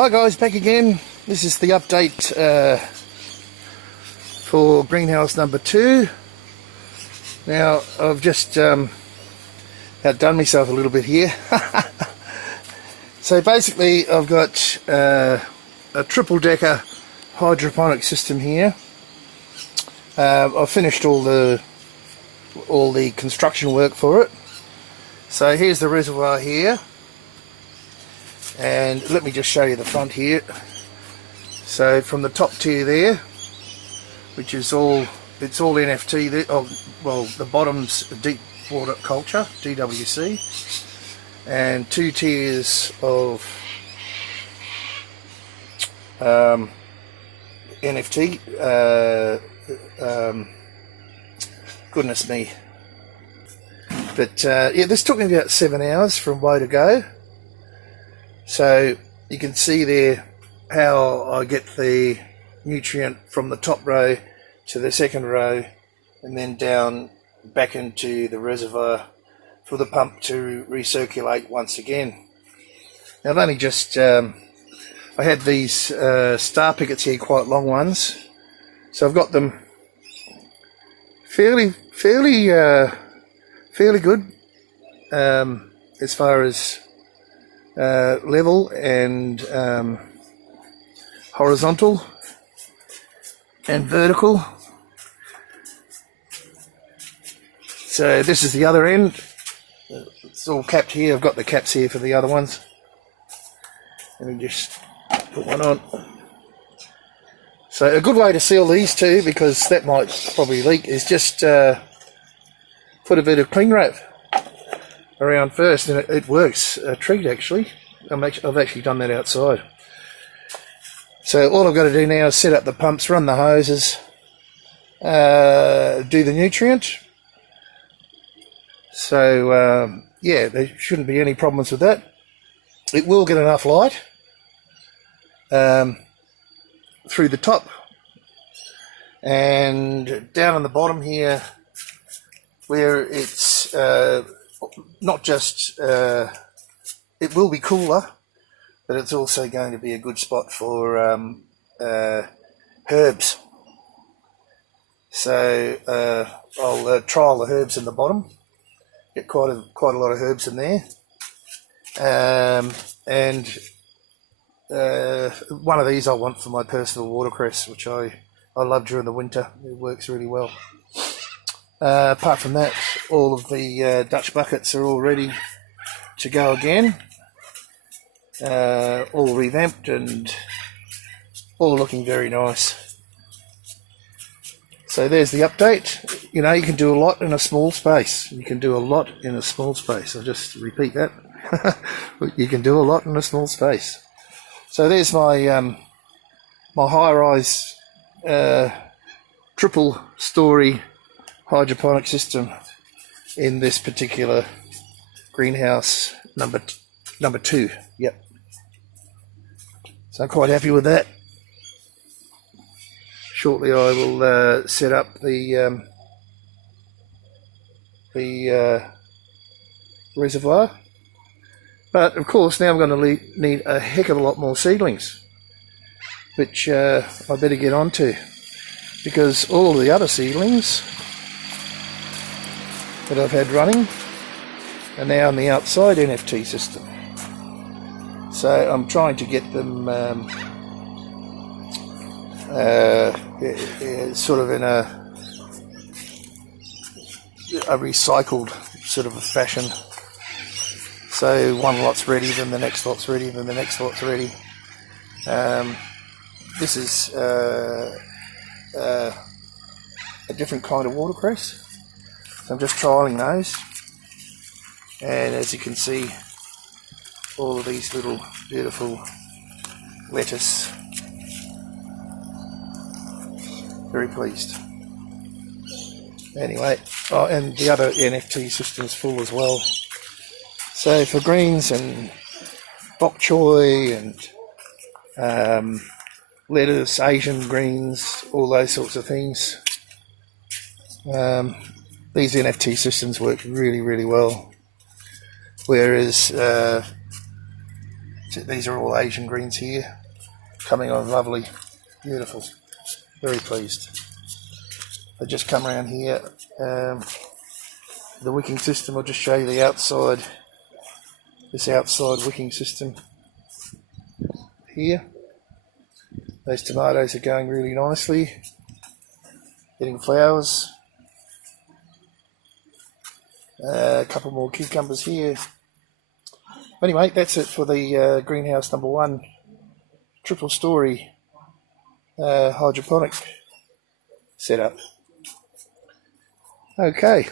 Hi guys, back again. This is the update for greenhouse number 2. Now I've just outdone myself a little bit here. So basically I've got a triple decker hydroponic system here. I've finished all the construction work for it. So here's the reservoir here. And let me just show you the front here. So from the top tier there, which is it's all NFT there. Oh, well, the bottom's deep water culture, DWC, and 2 tiers of NFT. Goodness me. But yeah, this took me about 7 hours from way to go. So you can see there how I get the nutrient from the top row to the second row and then down back into the reservoir for the pump to recirculate once again. Now I've only just, I had these star pickets here, quite long ones, so I've got them fairly good as far as level and horizontal and vertical. So this is the other end. It's all capped here. I've got the caps here for the other ones. Let me just put one on. So a good way to seal these two, because that might probably leak, is just put a bit of cling wrap around first, and it works a treat actually. I've actually done that outside. So all I've got to do now is set up the pumps, run the hoses, do the nutrient. So yeah, there shouldn't be any problems with that. It will get enough light through the top, and down on the bottom here where it's not just it will be cooler, but it's also going to be a good spot for herbs. So I'll trial the herbs in the bottom. Get quite a lot of herbs in there, and one of these I want for my personal watercress, which I love during the winter. It works really well. Apart from that, all of the Dutch buckets are all ready to go again, all revamped and all looking very nice. So there's the update. You know, you can do a lot in a small space. You can do a lot in a small space. I'll just repeat that. You can do a lot in a small space. So there's my my high-rise triple story hydroponic system in this particular greenhouse number 2. Yep. So I'm quite happy with that. Shortly I will set up the reservoir, but of course now I'm going to need a heck of a lot more seedlings, which I better get onto, because all of the other seedlings that I've had running are now in the outside NFT system. So I'm trying to get them sort of in a recycled sort of a fashion. So one lot's ready, then the next lot's ready, then the next lot's ready. This is a different kind of watercress. So I'm just trialling those, and as you can see, all of these little beautiful lettuce. Very pleased. Anyway, oh, and the other NFT system's full as well. So for greens and bok choy and lettuce, Asian greens, all those sorts of things. These NFT systems work really, really well. Whereas These are all Asian greens here, coming on lovely, beautiful. Very pleased. I just come around here. The wicking system, I'll just show you the outside. This outside wicking system here. Those tomatoes are going really nicely, getting flowers. A couple more cucumbers here. Anyway, that's it for the greenhouse number 1, triple story hydroponic setup. Okay.